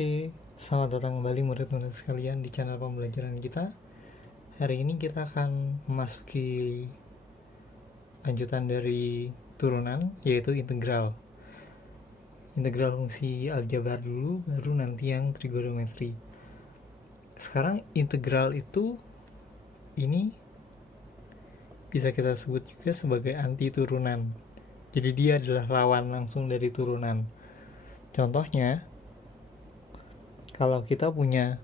Oke, selamat datang kembali murid-murid sekalian di channel pembelajaran kita. Hari ini kita akan memasuki lanjutan dari turunan, yaitu integral. Integral fungsi aljabar dulu, baru nanti yang trigonometri. Sekarang integral itu, ini bisa kita sebut juga sebagai anti turunan. Jadi dia adalah lawan langsung dari turunan. Contohnya, kalau kita punya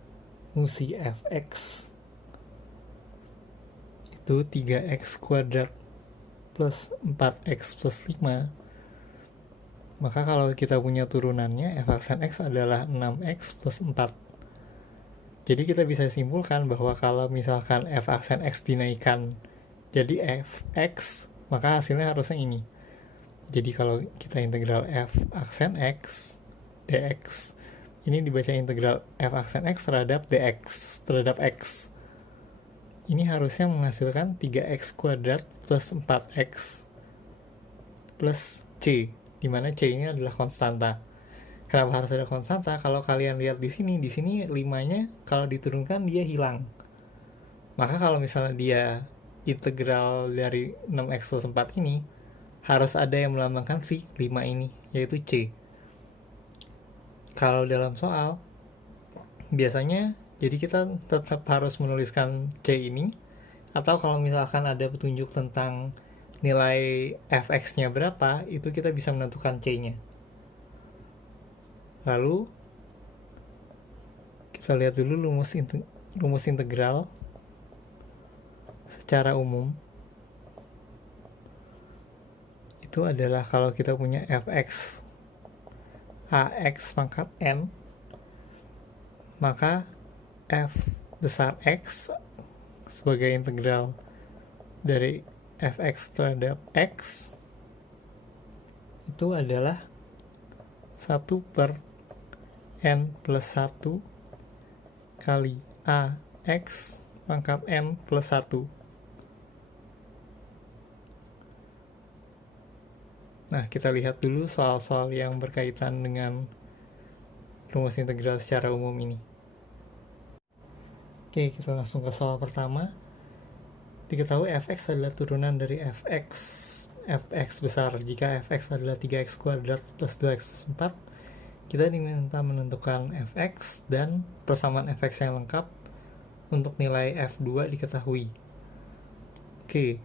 fungsi fx itu 3x kuadrat plus 4x plus 5, maka kalau kita punya turunannya f aksen x adalah 6x plus 4. Jadi kita bisa simpulkan bahwa kalau misalkan f aksen x dinaikkan jadi fx, maka hasilnya harusnya ini. Jadi kalau kita integral f aksen x dx, ini dibaca integral f aksen x terhadap dx terhadap x. Ini harusnya menghasilkan 3x kuadrat plus 4x plus c, dimana c ini adalah konstanta. Kenapa harus ada konstanta? Kalau kalian lihat di sini 5-nya kalau diturunkan dia hilang. Maka kalau misalnya dia integral dari 6x plus 4 ini, harus ada yang melambangkan si 5 ini, yaitu c. Kalau dalam soal, biasanya jadi kita tetap harus menuliskan c ini, atau kalau misalkan ada petunjuk tentang nilai fx-nya berapa, itu kita bisa menentukan c-nya. Lalu kita lihat dulu rumus integral secara umum. Itu adalah kalau kita punya fx ax pangkat n, maka f besar x sebagai integral dari fx terhadap x itu adalah 1 per n plus 1 kali ax pangkat n plus 1. Nah, kita lihat dulu soal-soal yang berkaitan dengan rumus integral secara umum ini. Oke, kita langsung ke soal pertama. Diketahui fx adalah turunan dari fx besar. Jika fx adalah 3x kuadrat plus 2x plus 4, kita diminta menentukan fx dan persamaan fx yang lengkap untuk nilai f2 diketahui. Oke,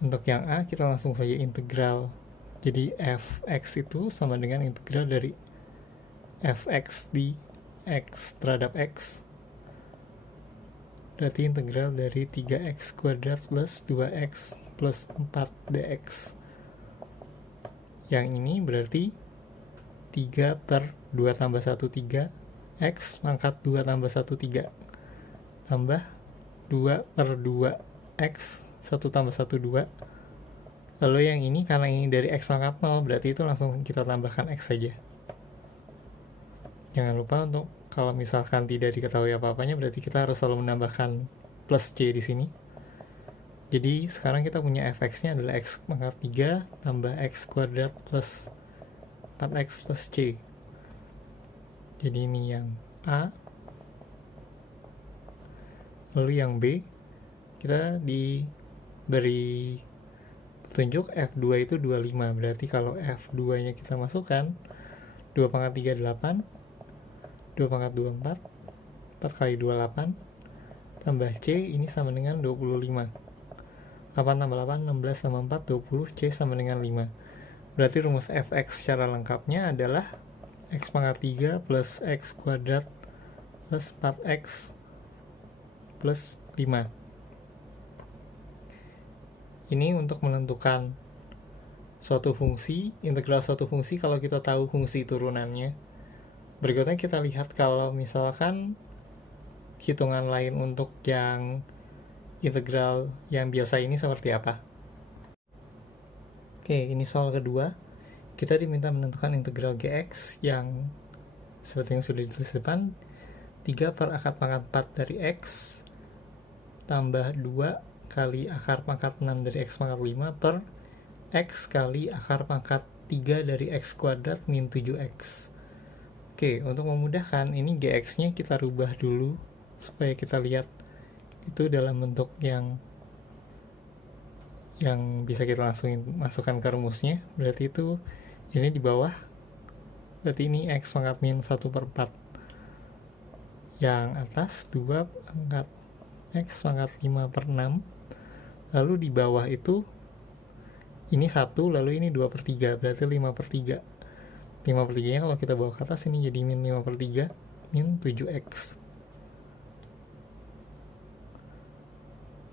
untuk yang a kita langsung saja integral. Jadi fx itu sama dengan integral dari fx di x terhadap x. Berarti integral dari 3x kuadrat plus 2x plus 4 dx. Yang ini berarti 3 per 2 tambah 1, 3 x pangkat 2 tambah 1, 3 tambah 2 per 2 x 1 tambah 1, 2. Lalu yang ini karena ini dari x pangkat 0, berarti itu langsung kita tambahkan x saja. Jangan lupa untuk kalau misalkan tidak diketahui apa-apanya, berarti kita harus selalu menambahkan plus c di sini. Jadi sekarang kita punya fx-nya adalah x pangkat 3 tambah x kuadrat plus 4x plus c. Jadi ini yang a. Lalu yang b, kita diberi petunjuk f2 itu 25. Berarti kalau f2 nya kita masukkan 2 pangkat 3 8, 2 pangkat 2 4, 4 kali 2 8, tambah c ini sama dengan 25. 8 tambah 8 16 tambah 4 20, c sama dengan 5. Berarti rumus fx secara lengkapnya adalah x pangkat 3 plus x kuadrat plus 4x plus 5. Ini untuk menentukan suatu fungsi, integral suatu fungsi kalau kita tahu fungsi turunannya. Berikutnya kita lihat kalau misalkan hitungan lain untuk yang integral yang biasa ini seperti apa. Oke, ini soal kedua. Kita diminta menentukan integral gx yang seperti yang sudah ditulis depan, 3 per akar pangkat 4 dari x tambah 2 kali akar pangkat 6 dari x pangkat 5 per x kali akar pangkat 3 dari x kuadrat min 7x. Oke, untuk memudahkan ini gx-nya kita rubah dulu supaya kita lihat itu dalam bentuk yang bisa kita langsung masukkan ke rumusnya. Berarti itu ini di bawah, berarti ini x pangkat min 1/4, yang atas 2 pangkat x pangkat 5/6, lalu di bawah itu ini 1, lalu ini 2/3, berarti 5/3. 5/3 nya kalau kita bawa ke atas ini jadi min 5/3, min 7x.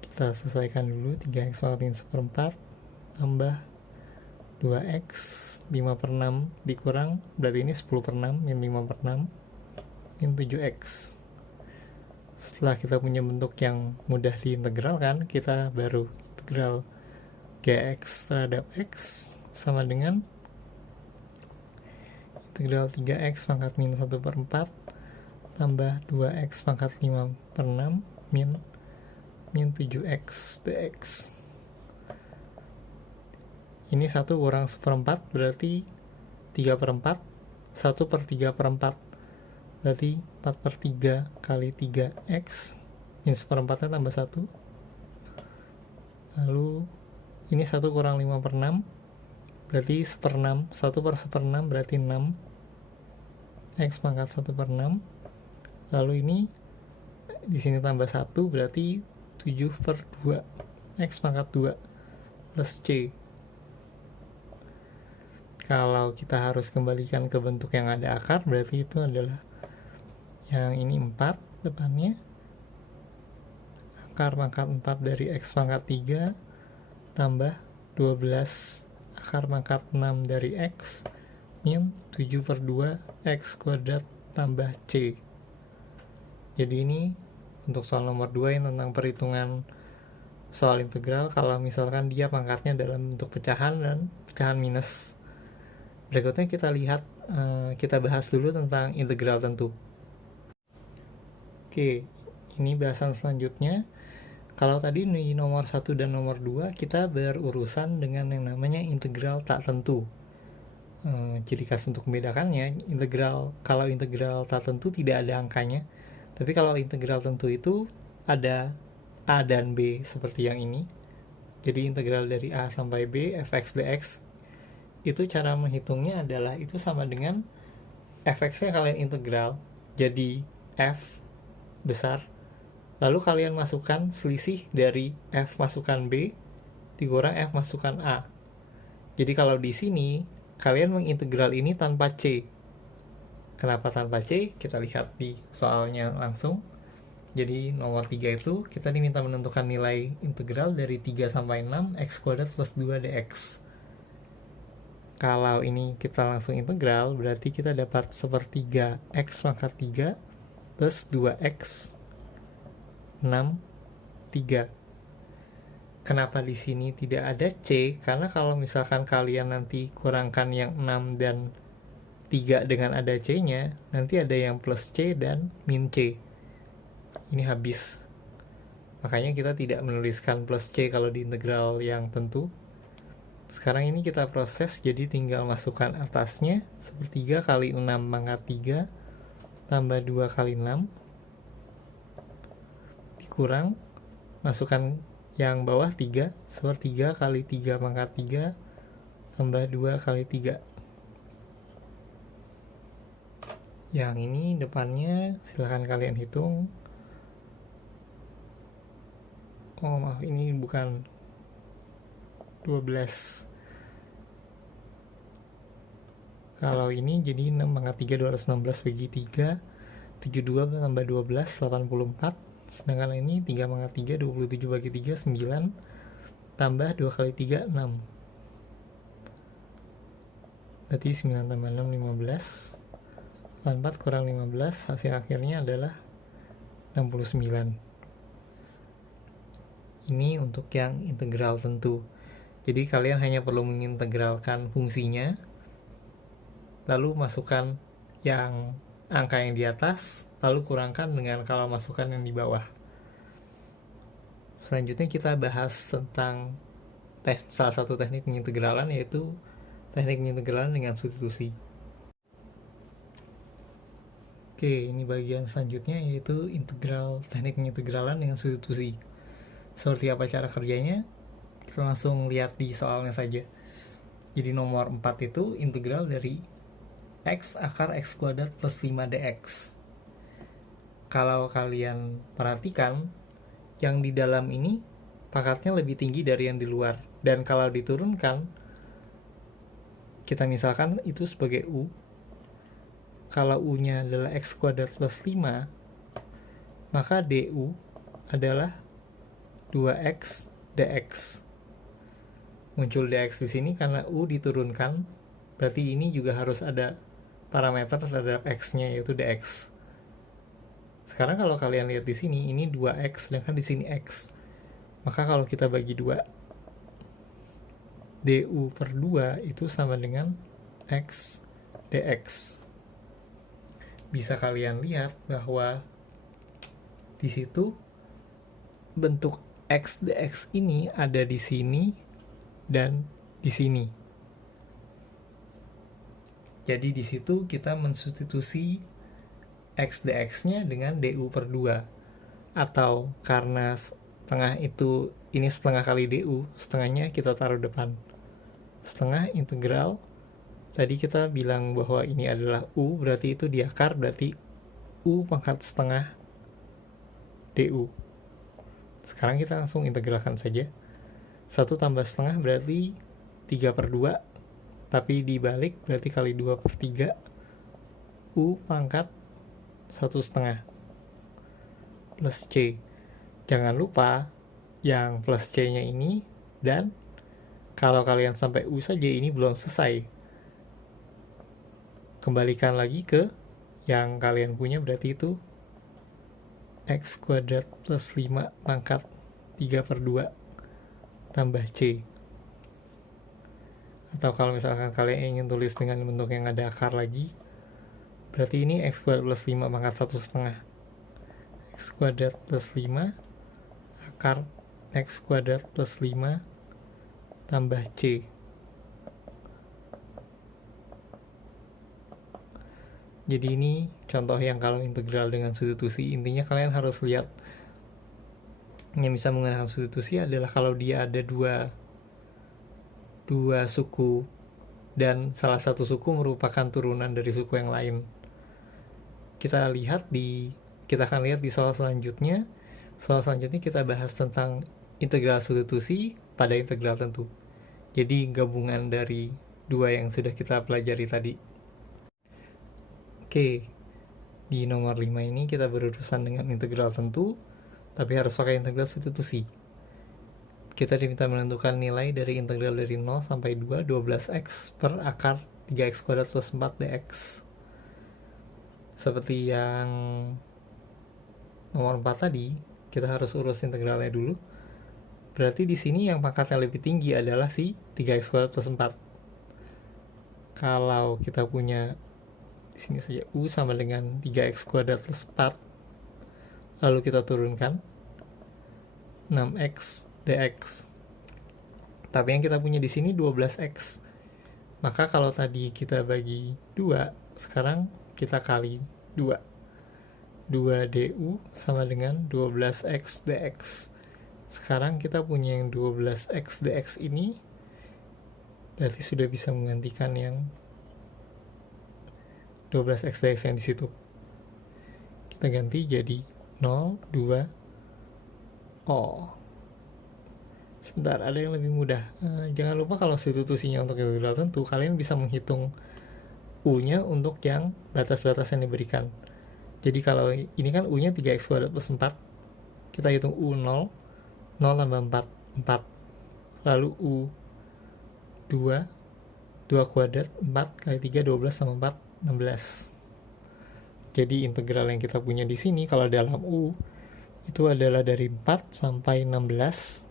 Kita selesaikan dulu. 3x pangkat min 1/4 tambah 2x 5/6 dikurang, berarti ini 10/6, min 5/6, min 7x. Setelah kita punya bentuk yang mudah diintegralkan, kita baru integral gx terhadap x sama dengan integral 3x pangkat min 1/4 tambah 2x pangkat 5/6 min 7x dx. Ini 1 kurang 1/4 berarti 3/4, 1/3/4 berarti 4/3 kali 3x, min 1/4 nya tambah 1, lalu ini 1 kurang 5/6 berarti 1/6, 1/1/6 berarti 6, x pangkat 1/6, lalu ini di sini tambah 1 berarti 7/2, x pangkat 2 plus c. Kalau kita harus kembalikan ke bentuk yang ada akar, berarti itu adalah yang ini 4 depannya, akar pangkat 4 dari x pangkat 3 tambah 12 akar pangkat 6 dari x min 7/2 x kuadrat tambah c. Jadi ini untuk soal nomor 2 yang tentang perhitungan soal integral kalau misalkan dia pangkatnya dalam bentuk pecahan dan pecahan minus. Berikutnya kita bahas dulu tentang integral tentu. Oke, ini bahasan selanjutnya. Kalau tadi di nomor 1 dan nomor 2 kita berurusan dengan yang namanya integral tak tentu. Ciri khas untuk membedakannya, kalau integral tak tentu tidak ada angkanya. Tapi kalau integral tentu itu ada a dan b seperti yang ini. Jadi integral dari a sampai b fx dx itu cara menghitungnya adalah itu sama dengan fx-nya kalian integral jadi f besar, lalu kalian masukkan selisih dari f masukkan b dikurang f masukkan a. Jadi kalau di sini kalian mengintegral ini tanpa c. Kenapa tanpa c? Kita lihat di soalnya langsung. Jadi nomor 3 itu kita diminta menentukan nilai integral dari 3 sampai 6 x kuadrat plus 2 dx. Kalau ini kita langsung integral, berarti kita dapat 1/3 x pangkat 3 plus 2x 6 3. Kenapa di sini tidak ada c? Karena kalau misalkan kalian nanti kurangkan yang 6 dan 3 dengan ada c-nya, nanti ada yang plus c dan min c. Ini habis. Makanya kita tidak menuliskan plus c kalau di integral yang tentu. Sekarang ini kita proses, jadi tinggal masukkan atasnya 1/3 kali 6 pangkat 3 tambah 2 kali 6 dikurang, masukkan yang bawah 3, 1/3 kali 3 pangkat 3 tambah 2 kali 3. Yang ini depannya silahkan kalian hitung. Oh maaf, ini bukan 12. Kalau ini jadi 6 pangkat 3 216 bagi 3 72 tambah 12 84. Sedangkan ini 3 pangkat 3 27 bagi 3 9 tambah 2 kali 3 6. Berarti 9 tambah 6 15. 84 kurang 15, hasil akhirnya adalah 69. Ini untuk yang integral tentu. Jadi kalian hanya perlu mengintegralkan fungsinya, lalu masukkan yang angka yang di atas, lalu kurangkan dengan kalau masukkan yang di bawah. Selanjutnya kita bahas tentang salah satu teknik pengintegralan, yaitu teknik pengintegralan dengan substitusi. Oke, ini bagian selanjutnya yaitu teknik pengintegralan dengan substitusi. Seperti apa cara kerjanya? Kita langsung lihat di soalnya saja. Jadi nomor 4 itu integral dari x akar x kuadrat plus 5 dx. Kalau kalian perhatikan, yang di dalam ini pangkatnya lebih tinggi dari yang di luar. Dan kalau diturunkan, kita misalkan itu sebagai u. Kalau u-nya adalah x kuadrat plus 5, maka du adalah 2x dx. Muncul dx di sini karena u diturunkan, berarti ini juga harus ada parameter terhadap x-nya yaitu dx. Sekarang kalau kalian lihat di sini, ini 2x, sedangkan di sini x. Maka kalau kita bagi 2, du per 2 itu sama dengan x dx. Bisa kalian lihat bahwa di situ bentuk x dx ini ada di sini dan di sini. Jadi di situ kita mensubstitusi x dx-nya dengan du per 2. Atau karena setengah itu, ini setengah kali du, setengahnya kita taruh depan. Setengah integral, tadi kita bilang bahwa ini adalah u, berarti itu di akar, berarti u pangkat setengah du. Sekarang kita langsung integralkan saja. 1 tambah setengah berarti 3 per 2, tapi dibalik berarti kali 2 per 3, u pangkat 1 setengah plus c. Jangan lupa yang plus c nya ini, dan kalau kalian sampai u saja ini belum selesai, kembalikan lagi ke yang kalian punya, berarti itu x kuadrat plus 5 pangkat 3 per 2 tambah c. Atau kalau misalkan kalian ingin tulis dengan bentuk yang ada akar lagi, berarti ini x kuadrat plus 5 pangkat 1 setengah. X kuadrat plus 5 akar x kuadrat plus 5 tambah c. Jadi ini contoh yang kalau integral dengan substitusi, intinya kalian harus lihat yang bisa menggunakan substitusi adalah kalau dia ada dua suku dan salah satu suku merupakan turunan dari suku yang lain. Kita akan lihat di soal selanjutnya. Soal selanjutnya kita bahas tentang integral substitusi pada integral tentu. Jadi gabungan dari dua yang sudah kita pelajari tadi. Oke, di nomor 5 ini kita berurusan dengan integral tentu, tapi harus pakai integral substitusi. Kita diminta menentukan nilai dari integral dari 0 sampai 2, 12x per akar 3x kuadrat plus 4 dx. Seperti yang nomor 4 tadi, kita harus urus integralnya dulu. Berarti di sini yang pangkatnya lebih tinggi adalah si 3x kuadrat plus 4. Kalau kita punya di sini saja u sama dengan 3x kuadrat plus 4, lalu kita turunkan 6x dx. Tapi yang kita punya di sini 12x. Maka kalau tadi kita bagi 2, sekarang kita kali 2. 2 du sama dengan 12x dx. Sekarang kita punya yang 12x dx ini, berarti sudah bisa menggantikan yang 12x dx yang di situ. Kita ganti jadi 0, 2, sebentar, ada yang lebih mudah. Jangan lupa kalau substitusinya untuk integral tentu, kalian bisa menghitung u-nya untuk yang batas-batas yang diberikan. Jadi kalau ini kan u-nya 3x kuadrat plus 4, kita hitung u 0, 0 tambah 4, 4. Lalu u 2 kuadrat, 4 kali 3, 12 tambah 4, 16. Jadi integral yang kita punya di sini kalau dalam u itu adalah dari 4 sampai 16.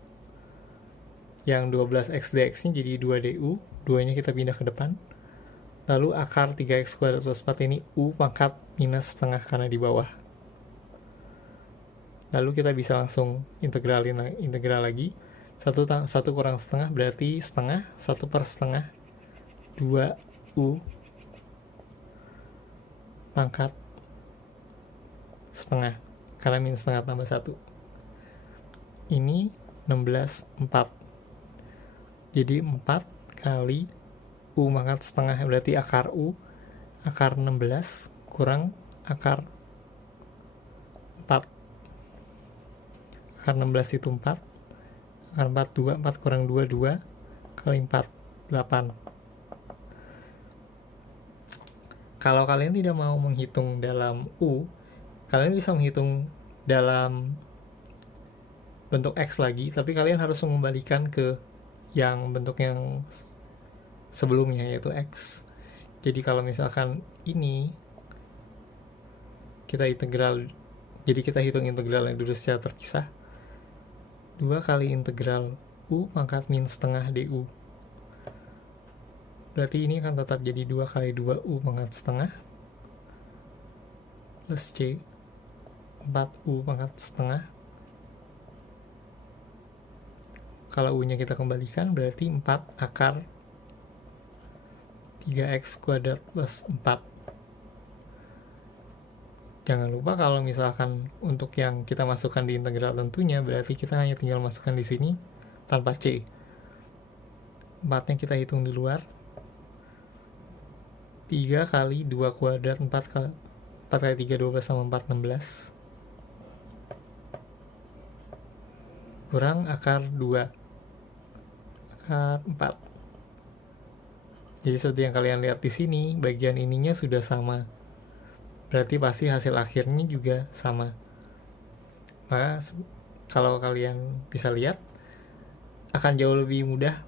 Yang 12x dx-nya jadi 2 du, 2-nya kita pindah ke depan. Lalu akar 3x kuadrat plus 4 ini u pangkat minus setengah karena di bawah. Lalu kita bisa langsung integral lagi. 1 kurang setengah berarti setengah, 1 per setengah 2 u pangkat setengah, karena min setengah tambah 1. Ini 16, 4. Jadi 4 kali U pangkat setengah, berarti akar U, akar 16 kurang akar 4. Akar 16 itu 4, akar 4, 2, 4 kurang 2, 2, kali 4, 8. Kalau kalian tidak mau menghitung dalam U, kalian bisa menghitung dalam bentuk X lagi, tapi kalian harus mengembalikan ke yang bentuk yang sebelumnya, yaitu X. Jadi kalau misalkan ini kita integral, jadi kita hitung integralnya dulu secara terpisah. 2 kali integral U pangkat min setengah du. Berarti ini akan tetap jadi 2 kali 2 U pangkat setengah plus C 4U pangkat setengah. Kalau U nya kita kembalikan berarti 4 akar 3x kuadrat plus 4. Jangan lupa kalau misalkan untuk yang kita masukkan di integral tentunya, berarti kita hanya tinggal masukkan di sini tanpa C. 4 nya kita hitung di luar. 3 kali 2 kuadrat 4 kali 3 12 sama 4 16 kurang akar 2 akar 4. Jadi seperti yang kalian lihat di sini, bagian ininya sudah sama, berarti pasti hasil akhirnya juga sama. Maka kalau kalian bisa lihat, akan jauh lebih mudah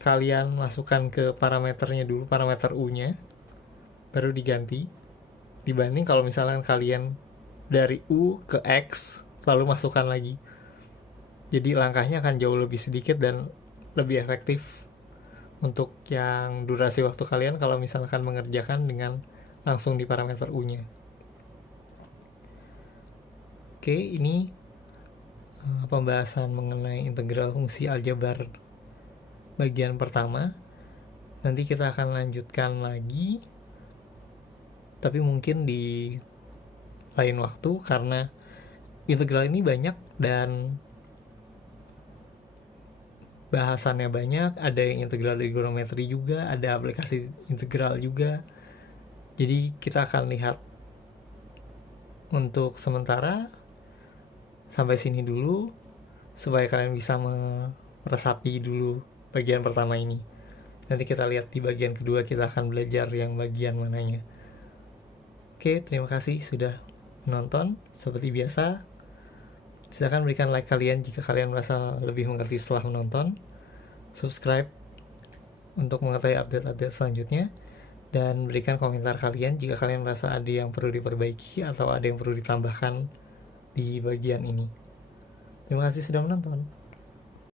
kalian masukkan ke parameternya dulu, parameter U nya baru diganti, dibanding kalau misalkan kalian dari U ke X lalu masukkan lagi. Jadi langkahnya akan jauh lebih sedikit dan lebih efektif untuk yang durasi waktu kalian kalau misalkan mengerjakan dengan langsung di parameter U nya. Oke, ini pembahasan mengenai integral fungsi aljabar bagian pertama. Nanti kita akan lanjutkan lagi, tapi mungkin di lain waktu, karena integral ini banyak dan bahasannya banyak. Ada yang integral trigonometri juga, ada aplikasi integral juga. Jadi kita akan lihat untuk sementara sampai sini dulu, supaya kalian bisa meresapi dulu bagian pertama ini. Nanti kita lihat di bagian kedua, kita akan belajar yang bagian mananya. Oke, terima kasih sudah menonton. Seperti biasa, silakan berikan like kalian jika kalian merasa lebih mengerti setelah menonton. Subscribe untuk mengetahui update-update selanjutnya, dan berikan komentar kalian jika kalian merasa ada yang perlu diperbaiki atau ada yang perlu ditambahkan di bagian ini. Terima kasih sudah menonton.